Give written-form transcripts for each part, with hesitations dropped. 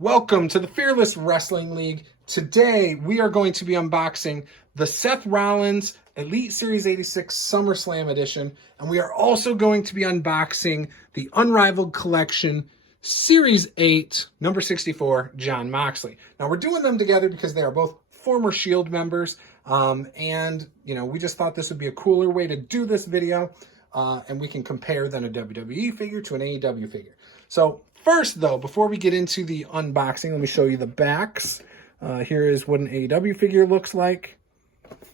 Welcome to the Fearless Wrestling League. Today, we are going to be unboxing the Seth Rollins Elite Series 86 SummerSlam Edition, and we are also going to be unboxing the Unrivaled Collection Series 8, number 64, Jon Moxley. Now, we're doing them together because they are both former Shield members, and, we just thought this would be a cooler way to do this video, and we can compare then a WWE figure to an AEW figure. So, first, though, before we get into the unboxing, let me show you the backs. Here is what an AEW figure looks like.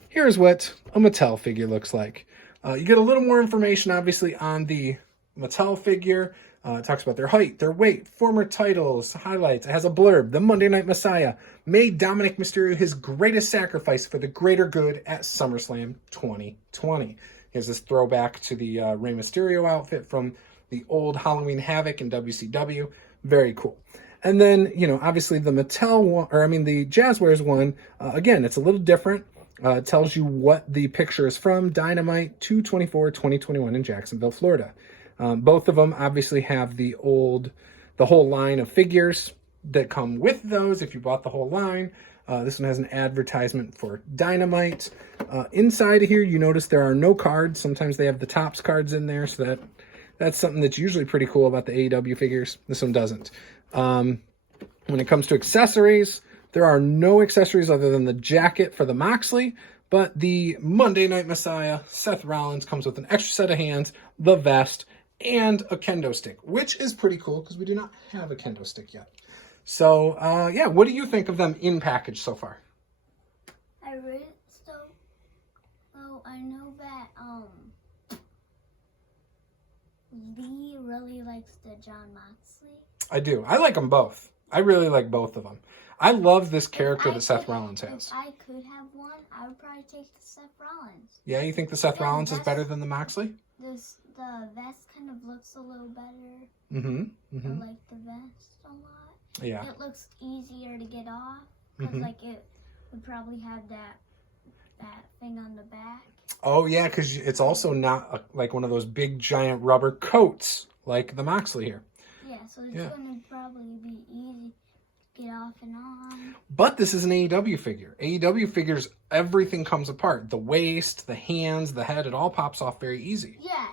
Here's what a Mattel figure looks like. You get a little more information, obviously, on the Mattel figure. It talks about their height, their weight, former titles, highlights. It has a blurb. The Monday Night Messiah made Dominic Mysterio his greatest sacrifice for the greater good at SummerSlam 2020. Here's this throwback to the Rey Mysterio outfit from the old Halloween Havoc in WCW. Very cool. And then, obviously the Mattel one, the Jazwares one, again, it's a little different. It tells you what the picture is from. Dynamite 2/24/2021 in Jacksonville, Florida. Both of them obviously have the whole line of figures that come with those if you bought the whole line. This one has an advertisement for Dynamite. Inside of here, you notice there are no cards. Sometimes they have the Topps cards in there, so that's something that's usually pretty cool about the AEW figures. This one doesn't. When it comes to accessories, there are no accessories other than the jacket for the Moxley, but the Monday Night Messiah, Seth Rollins, comes with an extra set of hands, the vest, and a kendo stick, which is pretty cool because we do not have a kendo stick yet. So, what do you think of them in package so far? I know that, Lee really likes the Jon Moxley. I do. I like them both. I really like both of them. I love this character that Seth Rollins has. If I could have one, I would probably take the Seth Rollins. Yeah, you think the Seth Rollins is better than the Moxley? The vest kind of looks a little better. Mm-hmm. I like the vest a lot. Yeah. It looks easier to get off because it would probably have that thing on the back. Oh, yeah, because it's also not like one of those big, giant rubber coats like the Moxley here. Yeah, so it's going to probably be easy to get off and on. But this is an AEW figure. AEW figures, everything comes apart. The waist, the hands, the head, it all pops off very easy. Yeah,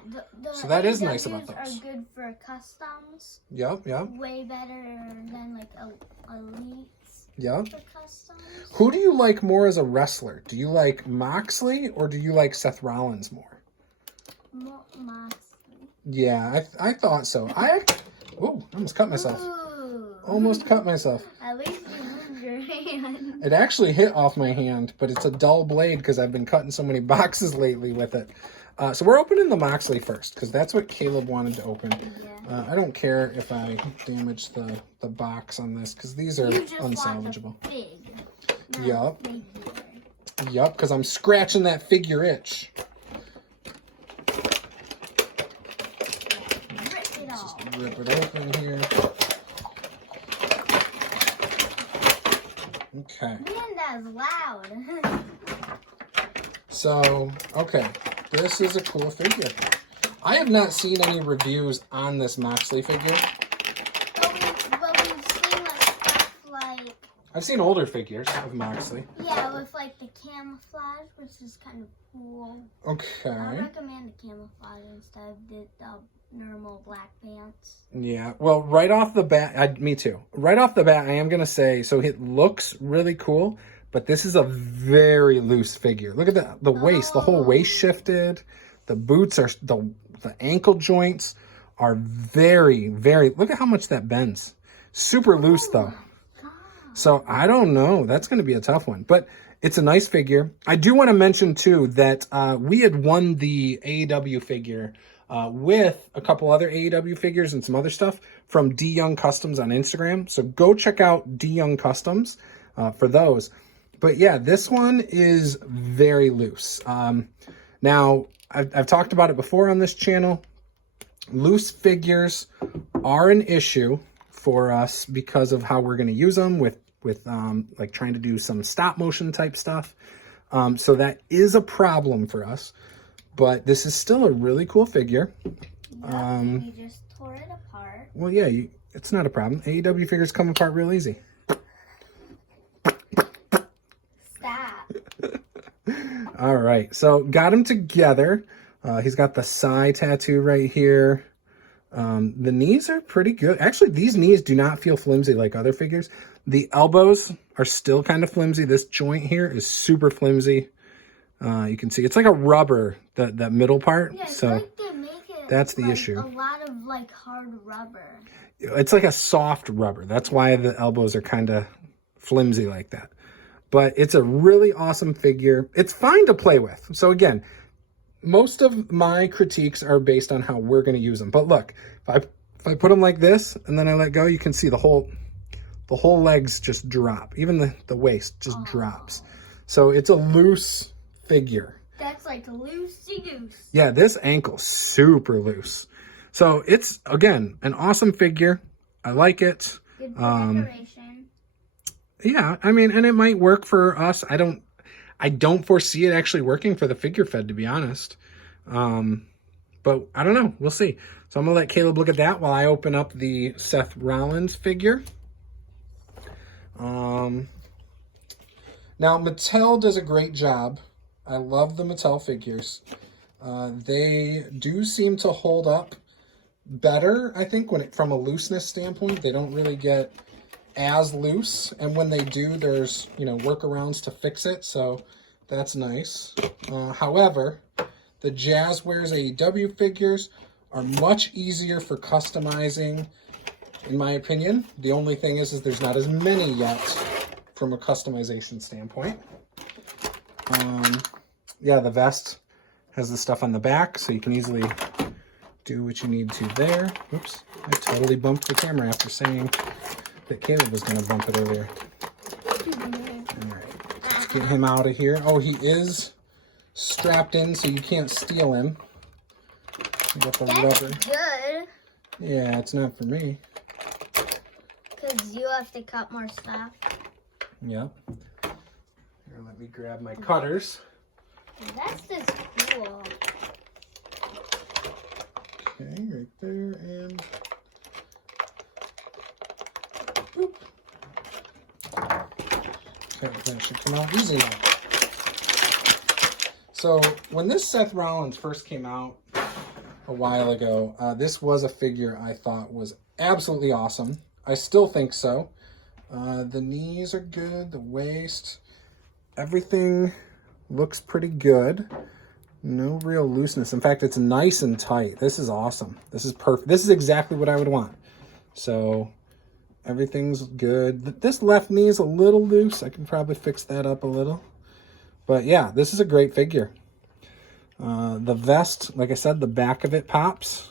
so that is nice about those. Are good for customs. Yep. Way better than like elites. Yep. For customs. Who do you like more as a wrestler? Do you like Moxley or do you like Seth Rollins more? Moxley. Yeah, I thought so. I almost cut myself. Ooh. Almost cut myself. At least you moved your hand. It actually hit off my hand, but it's a dull blade because I've been cutting so many boxes lately with it. So we're opening the Moxley first because that's what Caleb wanted to open. Yeah. I don't care if I damage the box on this because these are unsalvageable. Yup, because I'm scratching that figure itch. Just rip it open here. Okay. Man, that's loud. So, okay. This is a cool figure. I have not seen any reviews on this Moxley figure. But we've seen stuff like... I've seen older figures of Moxley. Yeah, with like the camouflage, which is kind of cool. Okay. I recommend the camouflage instead of the normal black pants. Yeah, well, right off the bat, me too. Right off the bat, I am going to say, so it looks really cool, but this is a very loose figure. Look at the waist. The whole waist shifted. The boots are, the ankle joints are very, very, look at how much that bends. Super loose, though. So, I don't know. That's going to be a tough one. But it's a nice figure. I do want to mention, too, that we had won the AEW figure with a couple other AEW figures and some other stuff from D Young Customs on Instagram. So, go check out D Young Customs for those. But, yeah, this one is very loose. Now, I've talked about it before on this channel. Loose figures are an issue for us because of how we're going to use them with like trying to do some stop motion type stuff. So that is a problem for us, but this is still a really cool figure. You just tore it apart. Well, yeah, It's not a problem. AEW figures come apart real easy. Stop. All right, so got him together. He's got the Psy tattoo right here. The knees are pretty good. Actually, these knees do not feel flimsy like other figures. The elbows are still kind of flimsy. This joint here is super flimsy. You can see it's like a rubber, that middle part. Yeah, so like they make it that's the like issue. A lot of like hard rubber. It's like a soft rubber. That's why the elbows are kind of flimsy like that. But it's a really awesome figure. It's fine to play with. So again, most of my critiques are based on how we're going to use them. But look, if I put them like this and then I let go, you can see the whole legs just drop. Even the waist just drops. So it's a loose figure. That's like loosey-goose. Yeah, this ankle's super loose. So it's, again, an awesome figure. I like it. Good for decoration. Yeah, I mean, and it might work for us. I don't foresee it actually working for the figure fed, to be honest. But I don't know. We'll see. So I'm going to let Caleb look at that while I open up the Seth Rollins figure. Now, Mattel does a great job. I love the Mattel figures. They do seem to hold up better, I think, from a looseness standpoint. They don't really get as loose, and when they do, there's workarounds to fix it, so that's nice. However, the Jazwares AEW figures are much easier for customizing, in my opinion. The only thing is there's not as many yet from a customization standpoint. Yeah, the vest has the stuff on the back, so you can easily do what you need to there. Oops, I totally bumped the camera after saying that Caleb was going to bump it earlier. All right, let's get him out of here. Oh, he is strapped in, so you can't steal him. You got the That's rubber. good. Yeah, it's not for me. Because you have to cut more stuff. Yep. Here, let me grab my cutters. That's just cool. Okay, right there, and Oop. okay, that should come out easy now. So when this Seth Rollins first came out a while ago, this was a figure I thought was absolutely awesome. I still think so. The knees are good, the waist, everything looks pretty good. No real looseness. In fact, it's nice and tight. This is awesome. This is perfect. This is exactly what I would want. So everything's good. This left knee is a little loose. I can probably fix that up a little. But yeah, this is a great figure. The vest, like I said, the back of it pops.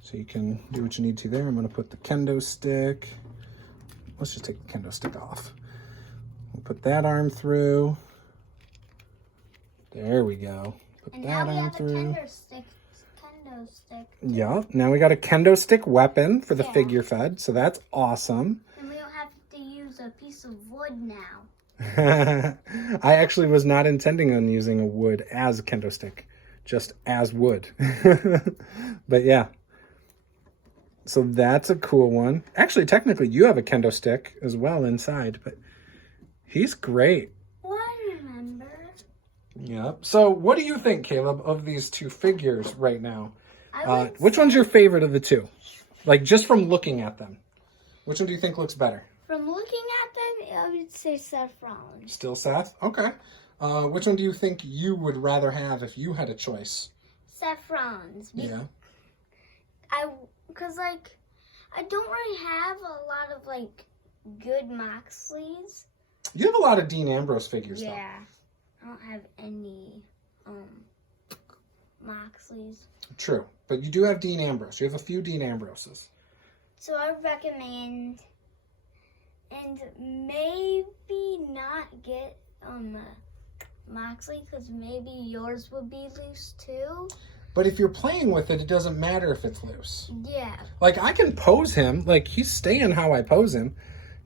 So you can do what you need to there. I'm going to put the kendo stick. Let's just take the kendo stick off. We'll put that arm through. There we go. Put And that now we arm have through. a kendo stick. Yep. Now we got a kendo stick weapon for the figure fed. So that's awesome. And we don't have to use a piece of wood now. I actually was not intending on using a wood as a kendo stick. Just as wood. But yeah. So that's a cool one. Actually, technically, you have a kendo stick as well inside. But he's great. Well, I remember. Yep. So what do you think, Caleb, of these two figures right now? would Which one's your favorite of the two? Like, just from looking at them. Which one do you think looks better? From looking at them, I would say Seth Rollins. Still Seth? Okay. Which one do you think you would rather have if you had a choice? Seth Rollins. Yeah. Because, like, I don't really have a lot of, like, good Moxleys. You have a lot of Dean Ambrose figures, though. Yeah. I don't have any, Moxleys. True. But you do have Dean Ambrose. You have a few Dean Ambroses. So I would recommend, and maybe not get, Moxley, because maybe yours would be loose, too. But if you're playing with it, it doesn't matter if it's loose. Yeah. Like, I can pose him. Like, he's staying how I pose him.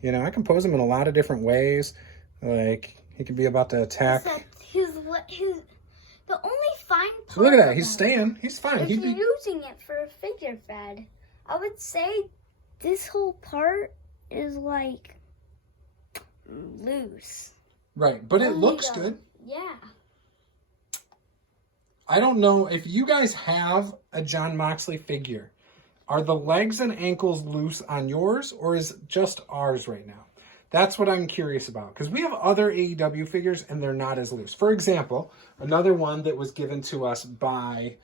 You know, I can pose him in a lot of different ways. Like, he could be about to attack. The only fine part. So look at that. He's staying. He's fine. If you're using it for a figure fed, I would say this whole part is like loose. Right, but it looks good. Yeah. I don't know if you guys have a Jon Moxley figure. Are the legs and ankles loose on yours, or is it just ours right now? That's what I'm curious about, because we have other AEW figures and they're not as loose. For example, another one that was given to us by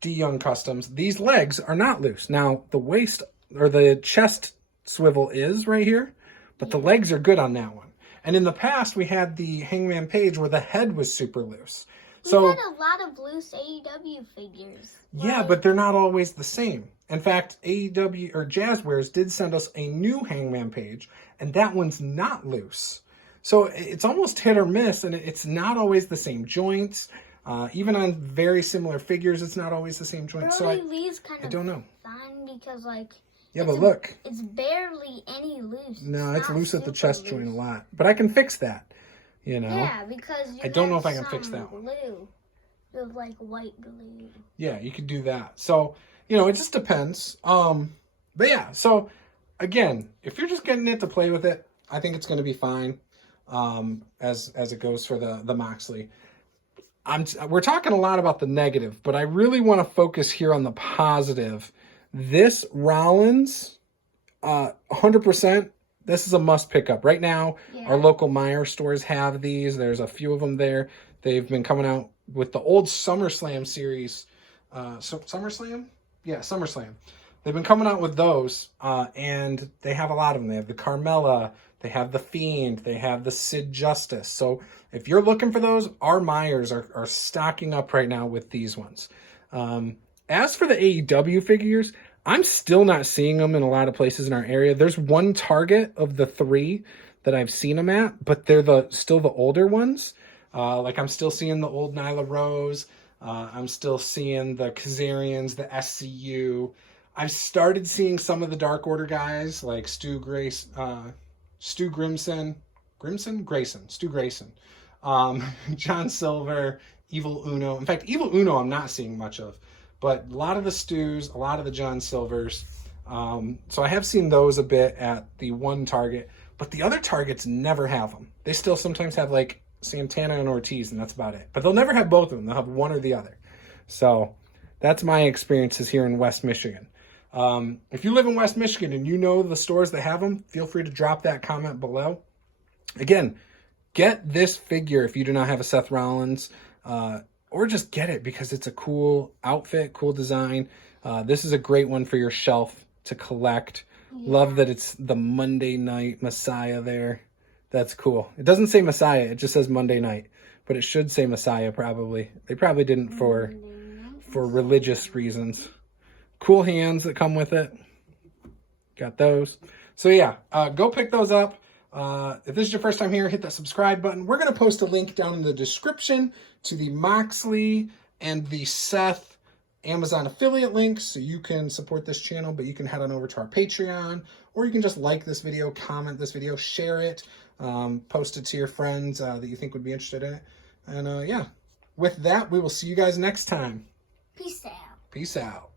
D Young Customs, these legs are not loose. Now, the waist or the chest swivel is right here, but the legs are good on that one. And in the past, we had the Hangman Page where the head was super loose. So, we had a lot of loose AEW figures. yeah, right? but they're not always the same. In fact, AEW or Jazwares did send us a new Hangman Page, and that one's not loose. So it's almost hit or miss, and it's not always the same joints. Even on very similar figures, it's not always the same joint. So Lee's kind I don't know. fine because like Yeah, but look. it's barely any loose. No, it's not loose at the super chest loose. joint a lot. But I can fix that, you know? Yeah, because you I don't know have if I can fix some that one. glue with like white glue. Yeah, you could do that. So, you know, it just depends. But yeah, so again, if you're just getting it to play with it, I think it's going to be fine. As it goes for the Moxley. We're talking a lot about the negative, but I really want to focus here on the positive. This Rollins, 100%, this is a must pick up. Right now, our local Meyer stores have these. There's a few of them there. They've been coming out with the old SummerSlam series. SummerSlam? Yeah, SummerSlam. They've been coming out with those, and they have a lot of them. They have the Carmella, they have the Fiend, they have the Sid Justice. So if you're looking for those, our Myers are stocking up right now with these ones. As for the AEW figures, I'm still not seeing them in a lot of places in our area. There's one Target of the 3 that I've seen them at, but they're still the older ones. Like I'm still seeing the old Nyla Rose. I'm still seeing the Kazarians, the SCU. I've started seeing some of the Dark Order guys like Stu Grayson, John Silver, Evil Uno. In fact, Evil Uno I'm not seeing much of, but a lot of the Stews, a lot of the John Silvers. So I have seen those a bit at the one Target, but the other Targets never have them. They still sometimes have like Santana and Ortiz, and that's about it. But they'll never have both of them. They'll have one or the other. So that's my experiences here in West Michigan. If you live in West Michigan and you know the stores that have them, feel free to drop that comment below. Again, get this figure if you do not have a Seth Rollins, or just get it because it's a cool outfit, cool design. This is a great one for your shelf to collect. Yeah. Love that it's the Monday Night Messiah there. That's cool. It doesn't say Messiah, it just says Monday Night, but it should say Messiah probably. They probably didn't for religious reasons. Cool hands that come with it. Got those. So yeah, go pick those up. If this is your first time here, hit that subscribe button. We're going to post a link down in the description to the Moxley and the Seth Amazon affiliate links so you can support this channel, but you can head on over to our Patreon, or you can just like this video, comment this video, share it, post it to your friends that you think would be interested in it. And yeah, with that, we will see you guys next time. Peace out. Peace out.